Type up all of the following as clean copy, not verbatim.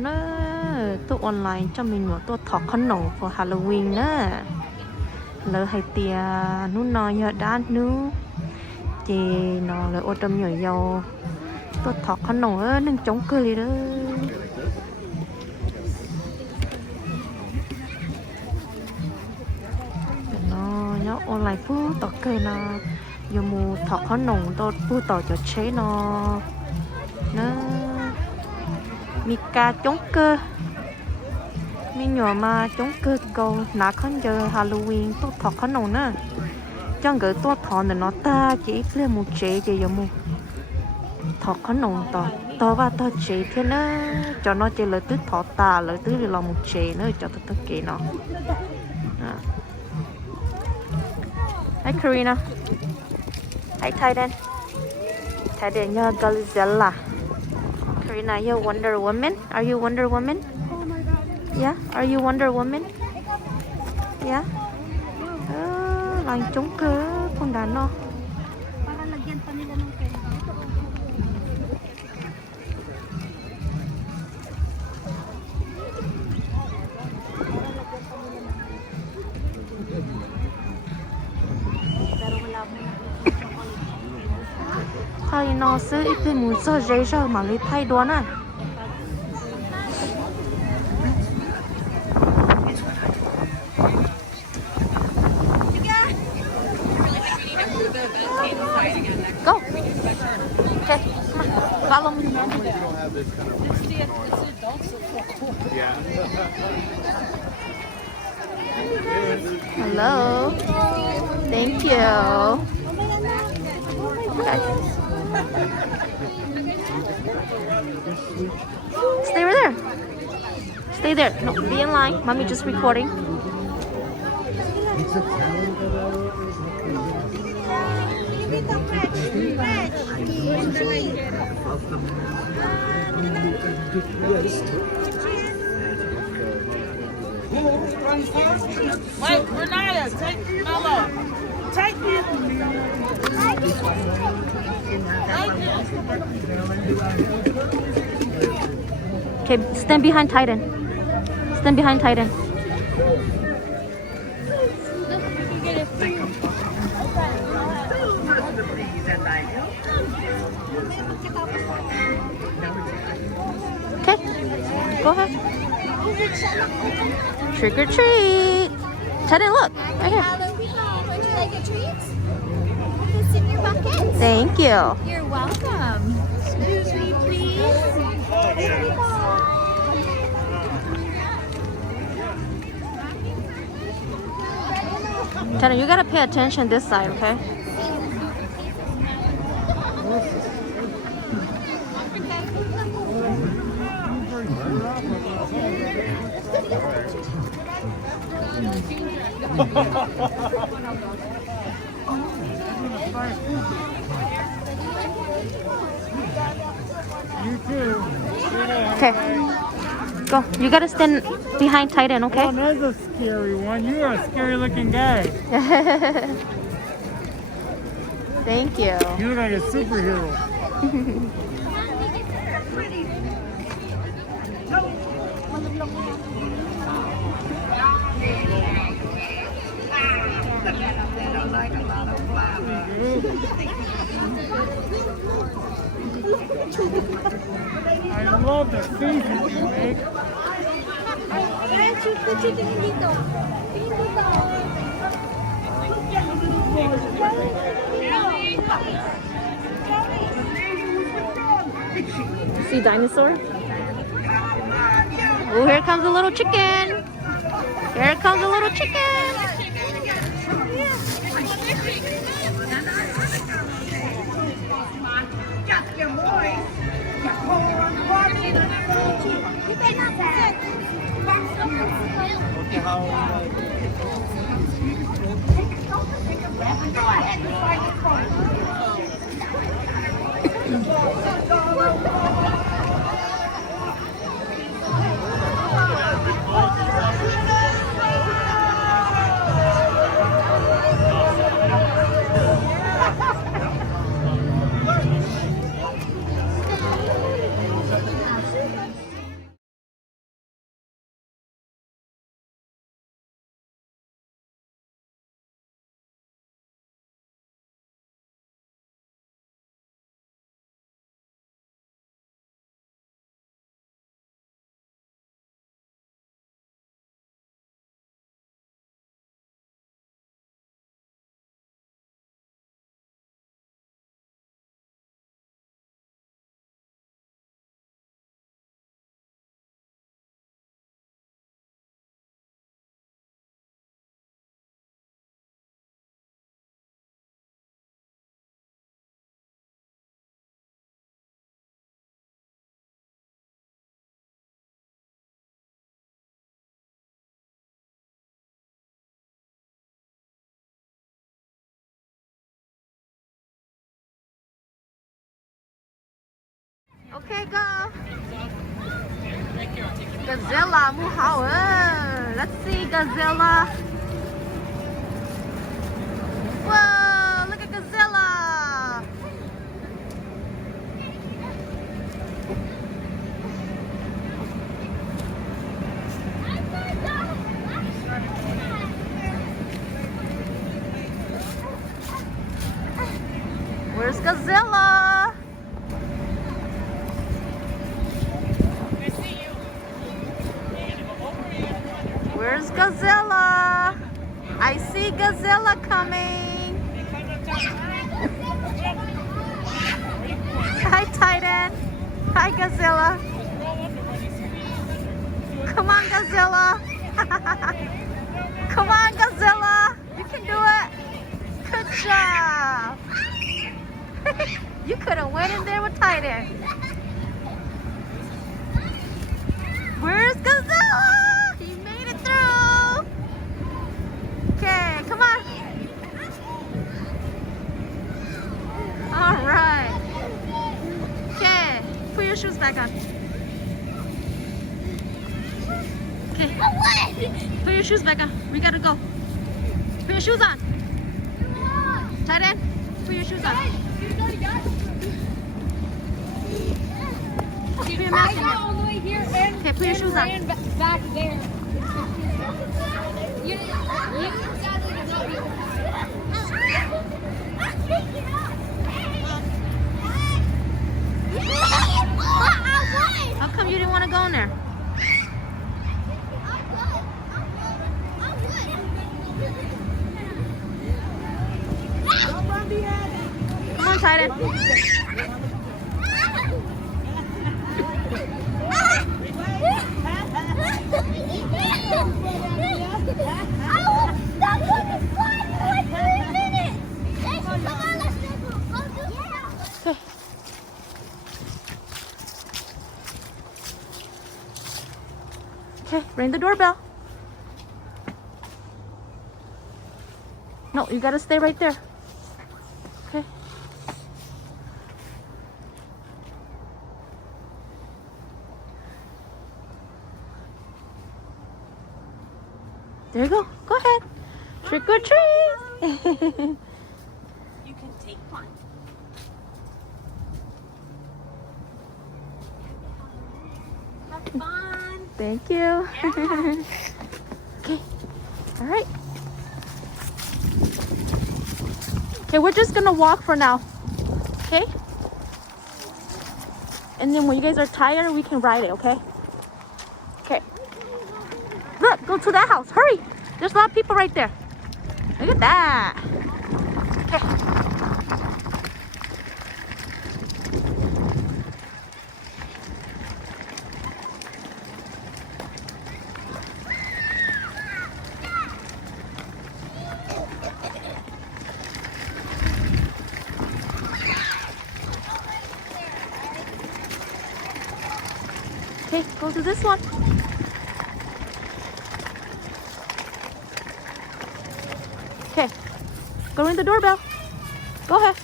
nó tôi online cho mình một tôi thọ khăn nồng for Halloween nữa lỡ hay tia nú nó giờ đã nú chị nó lỡ ô tâm nhỏ dầu tôi thọ khăn nồng á nên chống cười đó nó nhớ online phú tỏ cười nó giờ mù thọ khăn nồng tôi phú tỏ cho chế nó mi ca chống cơ mi nhỏ mà chống cơ cầu nã khăn giờ Halloween tôi thọ khăn nồng nữa chẳng gửi tôi thọ nên nó ta chỉ lên một chế chỉ giờ mù thọ khăn nồng to và to chế thế nữa cho nó chỉ là tứ thọ ta là tứ là một chế nữa cho tôi kỹ nó Hi Karina Hi Tyden you're Godzilla Karina, you're Wonder Woman? Are you Wonder Woman? Yeah? Are you Wonder Woman? Yeah? Làng chống cơ con đàn nó. Para lagyan pa nila ng pera. Pero wala mo na. Thôi nó sẽ ít cái mùi sơ dễ sơ mà lấy thay đoán à go okay follow me hello thank you okay. Stay right there. Stay there. No, be in line. Mommy just recording. Wait, Renata, take Mello. Take it. Okay, stand behind Tyden. Stand behind Tyden. Okay, go ahead. Trick or treat. Tyden, look. Right here. Halloween, would you like a treat? It's in your bucket. Thank you. You're welcome. Excuse me, please. Tyden, you gotta pay attention this side, okay? You too. Okay. Go. You gotta stand behind Tyden, okay? Oh, there's a scary one. You are a scary looking guy. Thank you. You look like a superhero. I love the faces you make. See dinosaur? Oh, here comes a little chicken. Here comes a little chicken. Go ahead before you fall. Okay, go. Gazella, 木好啊 Let's see Gazella. Whoa, look at Gazella. Where's Gazella? Where's Gazella? I see Gazella coming. Hi, Tyden. Hi, Gazella. Come on, Gazella. Come on, Gazella. You can do it. Good job. You could have went in there with Tyden. Where's Gazella? He made it through. Okay, come on. All right. Okay, put your shoes back on. Okay. Put your shoes back on. We gotta go. Put your shoes on. Tyden, put your shoes on. Put your mask on. All the way here and Okay, put your shoes on. ran back there. You sadly did not be How come you didn't want to go in there? Come on, Tyden. Okay, ring the doorbell. No, you gotta stay right there. Okay. There you go. Go ahead. Trick or treat. You can take one. Have fun. Thank you. Okay. All right. Okay, we're just gonna walk for now. Okay? And then when you guys are tired, we can ride it, okay? Okay. Look, go to that house. Hurry. There's a lot of people right there. Look at that. Okay. Okay, go to this one. Okay, go ring the doorbell. Go ahead.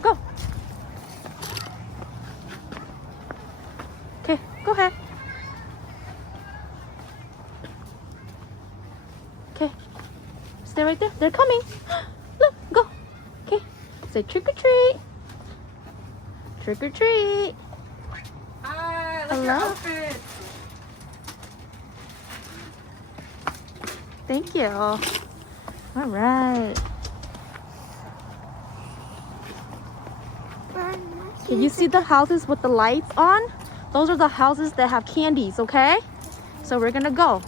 Go. Okay, go ahead. Okay, stay right there. They're coming. Look, go. Okay, say trick or treat. Trick or treat. Hi, look Hello. your outfit. Thank you. All right. Can you see the houses with the lights on? Those are the houses that have candies, okay? So we're gonna go.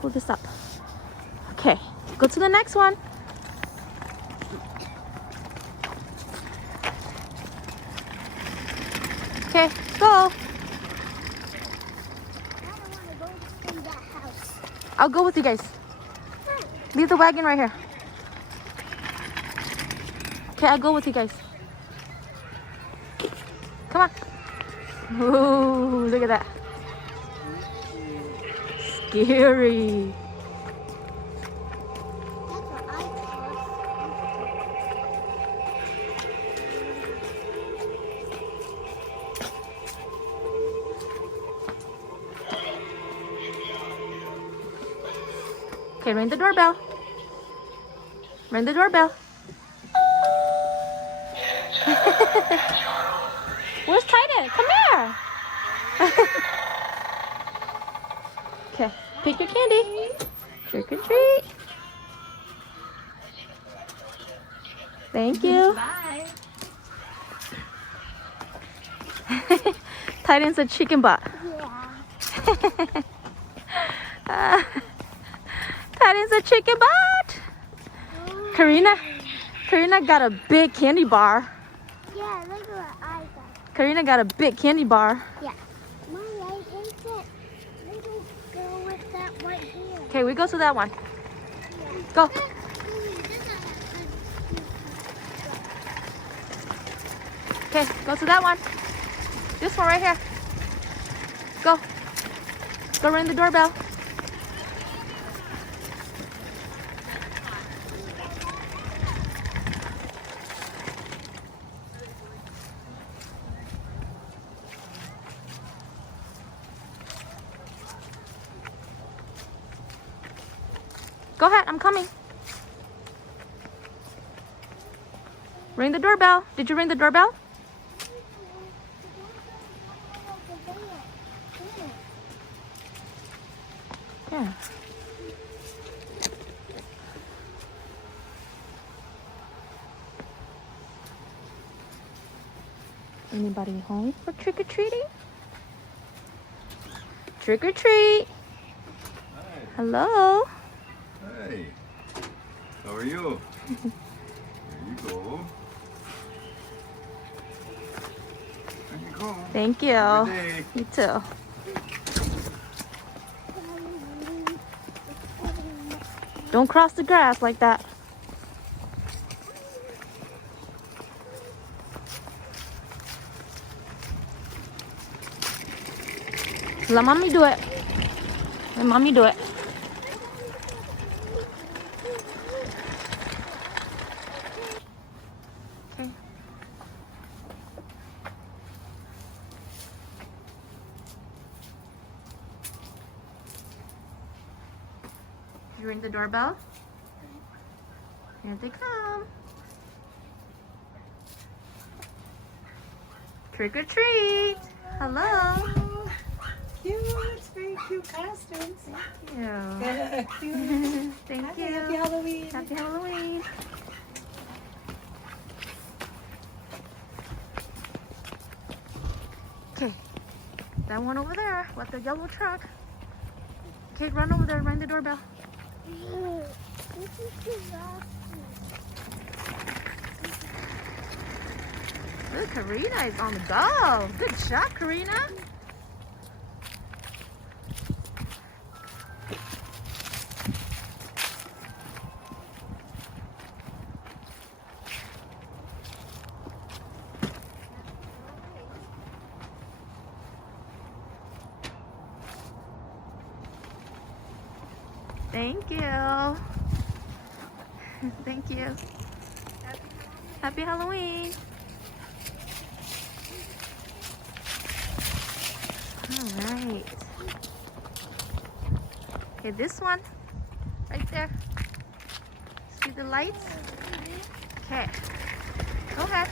Pull this up. Okay, go to the next one. Okay, go. I'll go with you guys. Leave the wagon right here. Okay, I'll go with you guys. Come on. Ooh, look at that. Scary. Okay, ring the doorbell. Ring the doorbell. Where's Tyden? Come here. Okay, pick your candy. Trick or treat. Thank you. Bye. Tyden's a chicken butt. Yeah. Tyden's a chicken butt. Karina got a big candy bar. Yeah, look at what I got. Karina got a big candy bar. Yeah. Mommy, I ate it. Let me go with that right here. Okay, we go to that one. Go. Okay, go to that one. This one right here. Go. Go ring the doorbell. Go ahead, I'm coming. Ring the doorbell. Did you ring the doorbell? Yeah. Anybody home for trick-or-treating? Trick or treat. Hi. Hello. Hey. How are you? Here you go. There you go. Thank you. Good day. You too. Don't cross the grass like that. Let mommy do it. Let mommy do it. Okay. You ring the doorbell? Here they come. Trick or treat. Hello. Cute, very cute costumes. Yeah. Cute. Thank Happy you. Halloween. Happy Halloween. Okay. That one over there with the yellow truck. Okay, run over there and ring the doorbell. This is too rough. Look, Karina is on the go. Good shot, Karina. Thank you. Thank you. Happy Halloween. All right. Okay, this one right there. See the lights? Okay. Go ahead.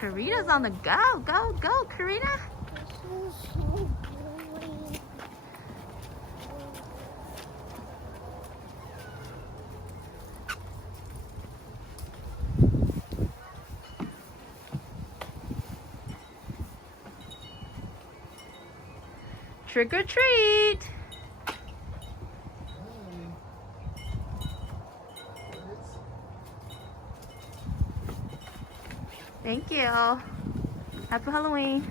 Karina's on the go. Go, go, Karina. This is so boring. Trick or treat. Thank you. Happy Halloween.